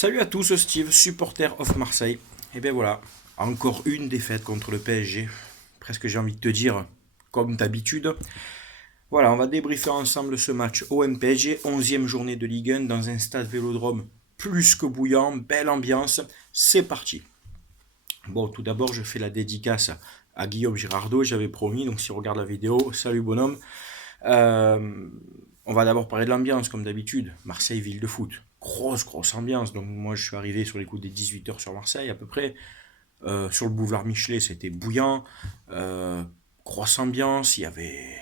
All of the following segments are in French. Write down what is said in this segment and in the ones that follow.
Salut à tous, Steve, supporter of Marseille. Et bien voilà, encore une défaite contre le PSG. Presque j'ai envie de te dire, comme d'habitude. Voilà, on va débriefer ensemble ce match OM-PSG, 11e journée de Ligue 1 dans un stade Vélodrome plus que bouillant, belle ambiance. C'est parti. Bon, tout d'abord, je fais la dédicace à Guillaume Girardot, j'avais promis, donc si on regarde la vidéo, salut bonhomme. Euh, on va d'abord parler de l'ambiance, comme d'habitude. Marseille, ville de foot. Grosse ambiance. Donc moi, je suis arrivé sur les coups des 18 h sur Marseille, à peu près. Sur le boulevard Michelet, c'était bouillant. Euh, Grosse ambiance. Il y avait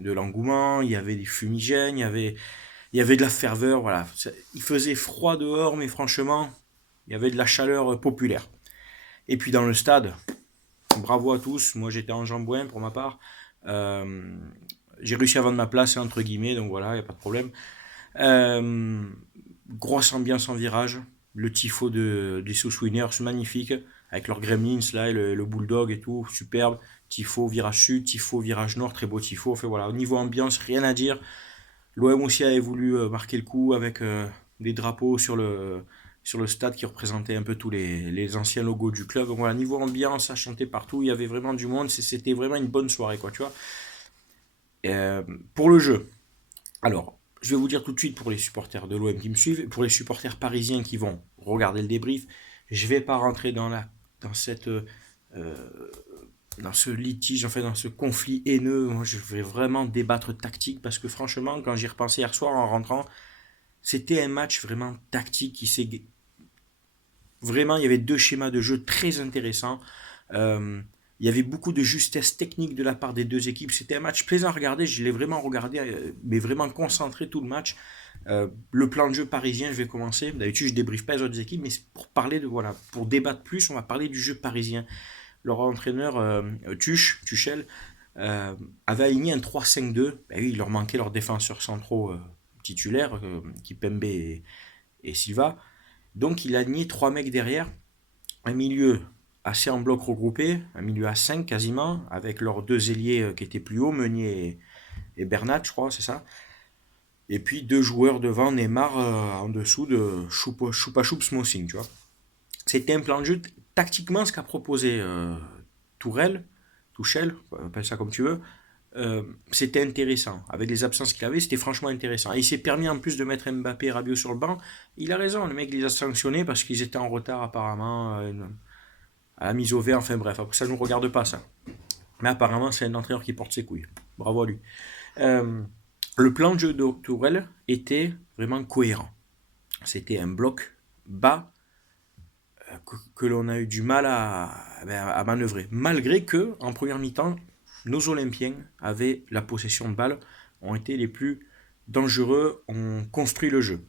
de l'engouement, il y avait des fumigènes, il y avait de la ferveur. Voilà. Il faisait froid dehors, mais franchement, il y avait de la chaleur populaire. Et puis dans le stade, bravo à tous. Moi, j'étais en jambouin pour ma part. Euh, j'ai réussi à vendre ma place, entre guillemets, donc voilà, il n'y a pas de problème. Euh, Grosse ambiance en virage. Le tifo des South Winners, magnifique. Avec leurs gremlins, là, et le bulldog et tout, superbe. Tifo virage sud, tifo virage nord, très beau tifo. Enfin voilà, au niveau ambiance, rien à dire. L'OM aussi avait voulu marquer le coup avec des drapeaux sur le stade qui représentaient un peu tous les anciens logos du club. Donc voilà, niveau ambiance, ça chantait partout, il y avait vraiment du monde, c'était vraiment une bonne soirée, quoi, tu vois. Euh, pour le jeu, alors, je vais vous dire tout de suite pour les supporters de l'OM qui me suivent, et pour les supporters parisiens qui vont regarder le débrief, je ne vais pas rentrer dans cette, dans ce litige, enfin dans ce conflit haineux. Moi, je vais vraiment débattre tactique parce que franchement, quand j'y repensais hier soir en rentrant, c'était un match vraiment tactique qui s'est vraiment, il y avait deux schémas de jeu très intéressants. Euh, il y avait beaucoup de justesse technique de la part des deux équipes. C'était un match plaisant à regarder. Je l'ai vraiment regardé, mais vraiment concentré tout le match. Le plan de jeu parisien, je vais commencer. D'habitude, je débriefe pas les autres équipes, mais pour parler de voilà, pour débattre plus, on va parler du jeu parisien. Leur entraîneur Tuchel avait aligné un 3-5-2. Ben oui, il leur manquait leurs défenseurs centraux titulaires, Kipembe et Silva. Donc il a aligné trois mecs derrière, un milieu assez en bloc regroupé, un milieu à 5 quasiment, avec leurs deux ailiers qui étaient plus hauts, Meunier et Bernat, je crois, c'est ça. Et puis deux joueurs devant, Neymar en dessous de Choupa Choups Mossing, tu vois. C'était un plan de jeu tactiquement ce qu'a proposé Tourelle, Tuchel, appelle ça comme tu veux. C'était intéressant. Avec les absences qu'il avait, c'était franchement intéressant. Et il s'est permis en plus de mettre Mbappé et Rabiot sur le banc. Il a raison, le mec les a sanctionnés parce qu'ils étaient en retard apparemment à la mise au vert. Enfin bref, après ça ne nous regarde pas ça. Mais apparemment, c'est un entraîneur qui porte ses couilles. Bravo à lui. Euh, le plan de jeu de Tourelle était vraiment cohérent. C'était un bloc bas que l'on a eu du mal à manœuvrer. Malgré que, en première mi-temps, nos Olympiens avaient la possession de balle, ont été les plus dangereux, ont construit le jeu.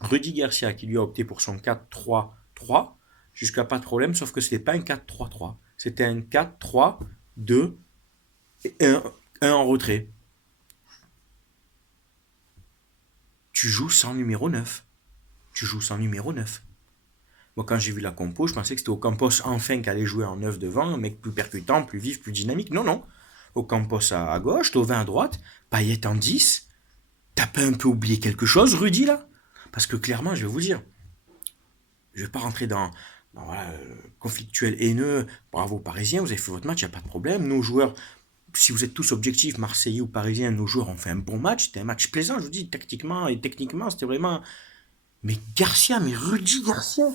Rudy Garcia, qui lui a opté pour son 4-3-3, jusqu'à pas de problème, sauf que ce n'était pas un 4-3-3. C'était un 4-3-2 et un en retrait. Tu joues sans numéro 9. Tu joues sans numéro 9. Moi, quand j'ai vu la compo, je pensais que c'était Ocampos enfin qui allait jouer en 9 devant, un mec plus percutant, plus vif, plus dynamique. Non, non. Ocampos à gauche, Thauvin à droite, Payet en 10. T'as pas un peu oublié quelque chose, Rudy, là? Parce que clairement, je vais vous dire, je vais pas rentrer dans voilà, conflictuel haineux. Bravo, Parisiens, vous avez fait votre match, il n'y a pas de problème. Nos joueurs, si vous êtes tous objectifs, Marseillais ou Parisiens, nos joueurs ont fait un bon match. C'était un match plaisant, je vous dis, tactiquement et techniquement, c'était vraiment. Mais Garcia, mais Rudy Garcia,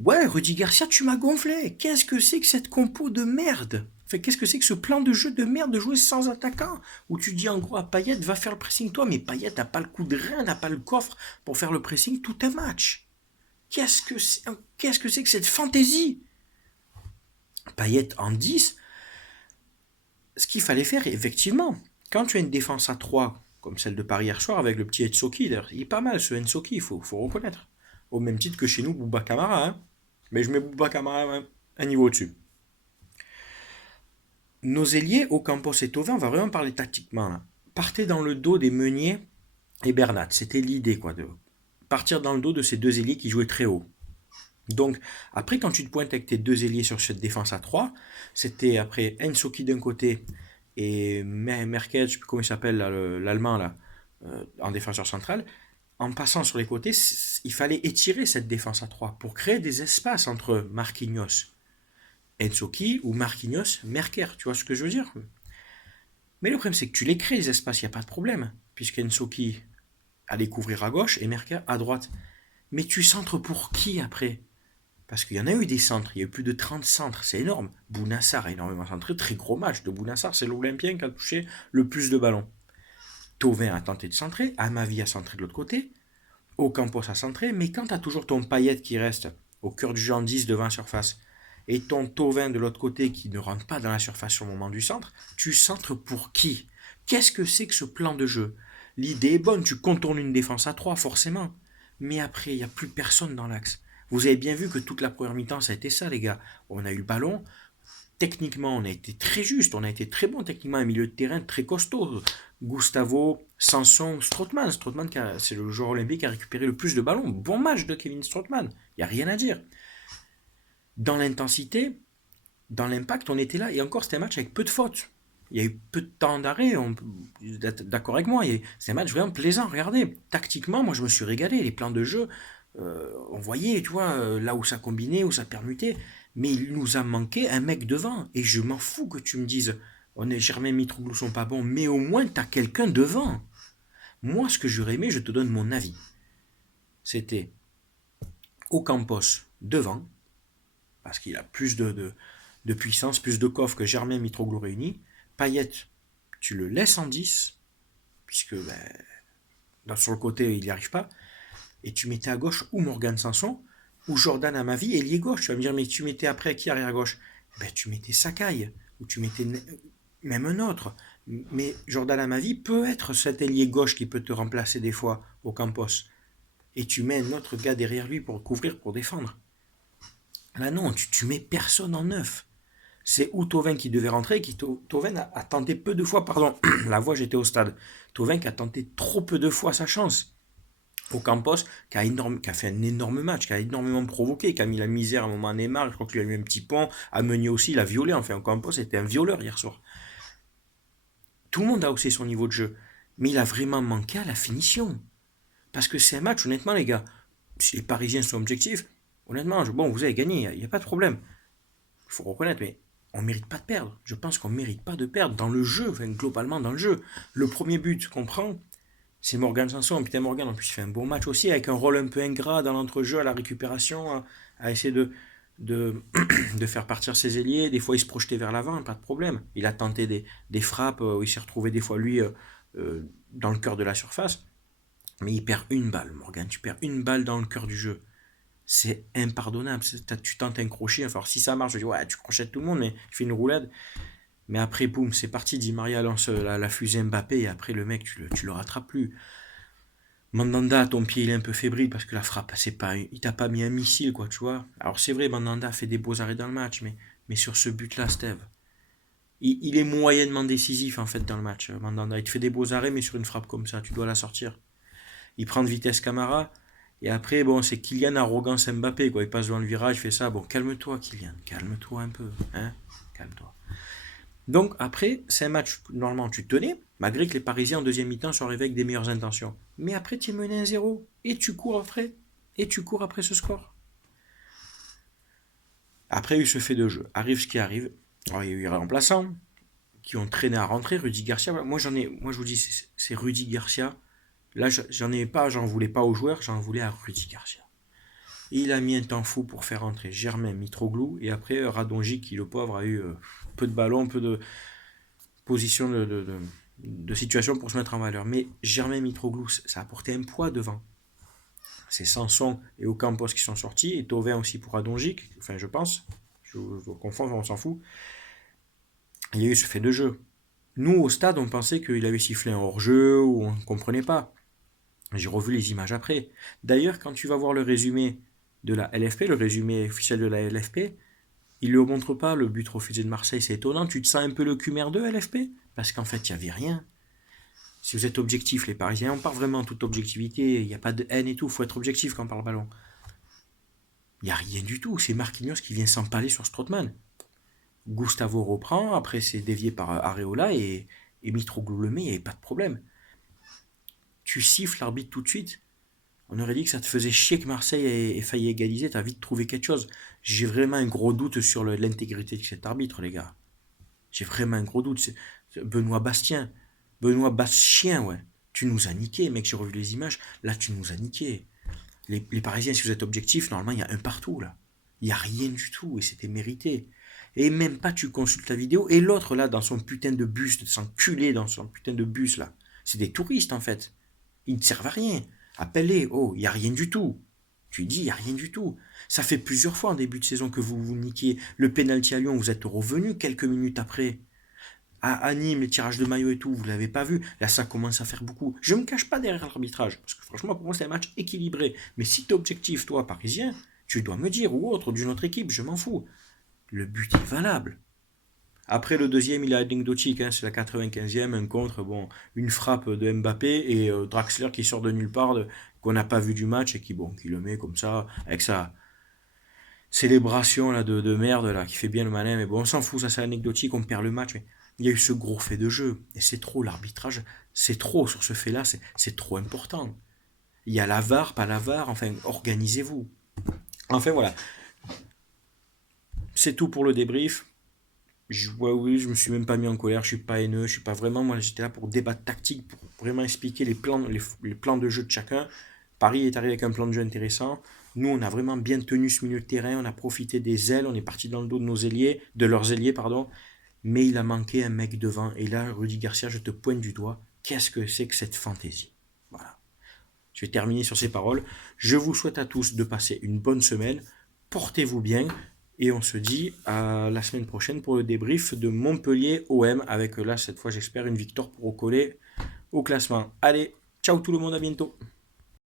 ouais, Rudy Garcia, tu m'as gonflé. Qu'est-ce que c'est que cette compo de merde? Enfin, qu'est-ce que c'est que ce plan de jeu de merde de jouer sans attaquant? Où tu dis en gros à Payet, va faire le pressing toi, mais Payet n'a pas le coup de rein, n'a pas le coffre pour faire le pressing tout un match. Qu'est-ce que c'est que cette fantaisie? Payet en 10, ce qu'il fallait faire, effectivement, quand tu as une défense à 3 comme celle de Paris hier soir, avec le petit Ensoki, d'ailleurs, il est pas mal ce Ensoki, il faut reconnaître. Au même titre que chez nous, Bouba Kamara, hein. Mais je mets Bouba Kamara un niveau au-dessus. Nos ailiers, Ocampos et Thauvin, on va vraiment parler tactiquement là. Partez dans le dos des Meunier et Bernat. C'était l'idée, quoi, de partir dans le dos de ces deux ailiers qui jouaient très haut. Donc, après, quand tu te pointes avec tes deux ailiers sur cette défense à 3, c'était après Ensoki d'un côté et Merkel, je sais plus comment il s'appelle, là, l'allemand, là, en défenseur central. en passant sur les côtés, il fallait étirer cette défense à 3 pour créer des espaces entre Marquinhos, Enzoki ou Marquinhos, Merker. Tu vois ce que je veux dire? Mais le problème, c'est que tu les crées, les espaces, il n'y a pas de problème. Puisque Enzoki allait couvrir à gauche et Merker à droite. Mais tu centres pour qui après? Parce qu'il y en a eu des centres, il y a eu plus de 30 centres, c'est énorme. Bounassar a énormément centré, très gros match de Bounassar, c'est l'Olympien qui a touché le plus de ballons. Thauvin a tenté de centrer, Amavi a centré de l'autre côté, Ocampos a centré, mais quand tu as toujours ton Payet qui reste au cœur du jeu en 10 devant la surface, et ton Thauvin de l'autre côté qui ne rentre pas dans la surface sur le moment du centre, tu centres pour qui? Qu'est-ce que c'est que ce plan de jeu? L'idée est bonne, tu contournes une défense à 3 forcément, mais après, il n'y a plus personne dans l'axe. Vous avez bien vu que toute la première mi-temps, ça a été ça, les gars. On a eu le ballon, techniquement, on a été très juste, on a été très bon techniquement, un milieu de terrain très costaud. Gustavo, Sanson, Strootman. Strootman, c'est le joueur olympique qui a récupéré le plus de ballons. Bon match de Kevin Strootman, il n'y a rien à dire. Dans l'intensité, dans l'impact, on était là, et encore, c'était un match avec peu de fautes. Il y a eu peu de temps d'arrêt, d'accord avec moi. C'est un match vraiment plaisant, regardez. Tactiquement, moi je me suis régalé, les plans de jeu, on voyait, tu vois, là où ça combinait, où ça permutait. Mais il nous a manqué un mec devant. Et je m'en fous que tu me dises, on est Germain Mitroglou sont pas bons, mais au moins tu as quelqu'un devant. Moi, ce que j'aurais aimé, je te donne mon avis. C'était Ocampos devant, parce qu'il a plus de puissance, plus de coffre que Germain Mitroglou réuni. Payet, tu le laisses en 10, puisque sur le côté, il n'y arrive pas. Et tu mettais à gauche ou Morgan Sanson, ou Jordan Amavi, ailier gauche. Tu vas me dire, mais tu mettais après qui arrière gauche? Tu mettais Sakai, ou tu mettais même un autre. Mais Jordan Amavi peut être cet ailier gauche qui peut te remplacer des fois au Campos. Et tu mets un autre gars derrière lui pour couvrir, pour défendre. Là non, tu mets personne en neuf. C'est ou Thauvin qui devait rentrer, Thauvin a tenté peu de fois, pardon, la voix j'étais au stade, Thauvin qui a tenté trop peu de fois sa chance. Ocampos qui a fait un énorme match, qui a énormément provoqué, qui a mis la misère à un moment à Neymar, je crois qu'il a mis un petit pont, à Meunier aussi, il a violé, enfin Ocampos était un violeur hier soir. Tout le monde a haussé son niveau de jeu, mais il a vraiment manqué à la finition. Parce que c'est un match, honnêtement les gars, si les Parisiens sont objectifs, honnêtement, bon vous avez gagné, il n'y a pas de problème. Il faut reconnaître, mais on ne mérite pas de perdre. Je pense qu'on ne mérite pas de perdre dans le jeu, enfin, globalement dans le jeu. Le premier but qu'on prend, c'est Morgan Sanson. Putain, Morgan, en plus, il fait un bon match aussi, avec un rôle un peu ingrat dans l'entrejeu, à la récupération, à essayer de, de faire partir ses ailiers. Des fois, il se projetait vers l'avant, pas de problème. Il a tenté des frappes, où il s'est retrouvé des fois, lui, dans le cœur de la surface. Mais il perd une balle, Morgan. Tu perds une balle dans le cœur du jeu. C'est impardonnable. Tu tentes un crochet. Enfin, alors, si ça marche, je dis, ouais, tu crochettes tout le monde, mais tu fais une roulade. Mais après, boum, c'est parti. Di Maria lance la fusée Mbappé et après, le mec, tu le rattrapes plus. Mandanda, ton pied, il est un peu fébrile parce que la frappe, c'est pas, il t'a pas mis un missile, quoi, tu vois. Alors, c'est vrai, Mandanda fait des beaux arrêts dans le match, mais sur ce but-là, Steve, il est moyennement décisif, en fait, dans le match. Mandanda, il te fait des beaux arrêts, mais sur une frappe comme ça, tu dois la sortir. Il prend de vitesse Camara. Et après, bon, c'est Kylian arrogance Mbappé, quoi. Il passe devant le virage, il fait ça. Bon, calme-toi, Kylian. Calme-toi un peu. Hein. Calme-toi. Donc, après, c'est un match, normalement, tu tenais, malgré que les Parisiens en deuxième mi-temps sont arrivés avec des meilleures intentions. Mais après, tu es mené 1-0. Et tu cours après. Et tu cours après ce score. Après, il y a eu ce fait de jeu. Arrive ce qui arrive. Alors, il y a eu les remplaçants qui ont traîné à rentrer. Rudy Garcia, moi, je vous dis, c'est Rudy Garcia. Là, j'en voulais pas aux joueurs, j'en voulais à Rudy Garcia. Et il a mis un temps fou pour faire entrer Germain Mitroglou et après Radonjic qui, le pauvre, a eu peu de ballons, peu de position de situation pour se mettre en valeur. Mais Germain Mitroglou, ça a apporté un poids devant. C'est Sanson et Ocampos qui sont sortis et Thauvin aussi pour Radonjic, enfin je pense. Je confonds, on s'en fout. Il y a eu ce fait de jeu. Nous, au stade, on pensait qu'il avait sifflé un hors-jeu ou on ne comprenait pas. J'ai revu les images après. D'ailleurs, quand tu vas voir le résumé de la LFP, le résumé officiel de la LFP, il ne le montre pas, le but refusé de Marseille, c'est étonnant. Tu te sens un peu le Cumer 2 LFP? Parce qu'en fait, il n'y avait rien. Si vous êtes objectif, les Parisiens, on parle vraiment en toute objectivité, il n'y a pas de haine et tout, il faut être objectif quand on parle ballon. Il n'y a rien du tout, c'est Marquinhos qui vient s'empaler sur Strootman. Gustavo reprend, après c'est dévié par Areola et Mitroglou le met, il n'y avait pas de problème. Tu siffles l'arbitre tout de suite. On aurait dit que ça te faisait chier que Marseille ait failli égaliser, tu as vite trouvé quelque chose. J'ai vraiment un gros doute sur l'intégrité de cet arbitre, les gars. J'ai vraiment un gros doute. Benoît Bastien. Benoît Bastien, ouais. Tu nous as niqué, mec, j'ai revu les images. Là, tu nous as niqué. Les Parisiens, si vous êtes objectifs, normalement, il y a un partout, là. Il n'y a rien du tout, et c'était mérité. Et même pas, tu consultes la vidéo. Et l'autre, là, dans son putain de bus, de s'enculer dans son putain de bus, là. C'est des touristes, en fait. Ils ne servent à rien. Appelle-les. Oh, il n'y a rien du tout. Tu dis, il n'y a rien du tout. Ça fait plusieurs fois en début de saison que vous vous niquez. Le pénalty à Lyon, vous êtes revenu quelques minutes après. À Nîmes, les tirages de maillot et tout, vous l'avez pas vu. Là, ça commence à faire beaucoup. Je me cache pas derrière l'arbitrage, parce que franchement, pour moi, c'est un match équilibré. Mais si t'es objectif, toi, parisien, tu dois me dire, ou autre, d'une autre équipe, je m'en fous. Le but est valable. Après, le deuxième, il est anecdotique, hein, c'est la 95e, un contre, bon, une frappe de Mbappé et Draxler qui sort de nulle part, qu'on n'a pas vu du match et qui, bon, qui le met comme ça, avec sa célébration là, de merde, là, qui fait bien le malin. Mais bon, on s'en fout, ça c'est anecdotique, on perd le match. Mais il y a eu ce gros fait de jeu. Et c'est trop, l'arbitrage, c'est trop sur ce fait-là, c'est trop important. Il y a la VAR, pas la VAR, enfin, organisez-vous. Enfin, voilà. C'est tout pour le débrief. Ouais, oui, je me suis même pas mis en colère, je suis pas haineux, je suis pas vraiment. Moi, j'étais là pour débattre tactique, pour vraiment expliquer les plans de jeu de chacun. Paris est arrivé avec un plan de jeu intéressant. Nous, on a vraiment bien tenu ce milieu de terrain, on a profité des ailes, on est parti dans le dos de nos ailiers, de leurs ailiers, pardon. Mais il a manqué un mec devant. Et là, Rudy Garcia, je te pointe du doigt. Qu'est-ce que c'est que cette fantaisie? Voilà. Je vais terminer sur ces paroles. Je vous souhaite à tous de passer une bonne semaine. Portez-vous bien. Et on se dit à la semaine prochaine pour le débrief de Montpellier OM. Avec là, cette fois, j'espère, une victoire pour recoller au classement. Allez, ciao tout le monde, à bientôt.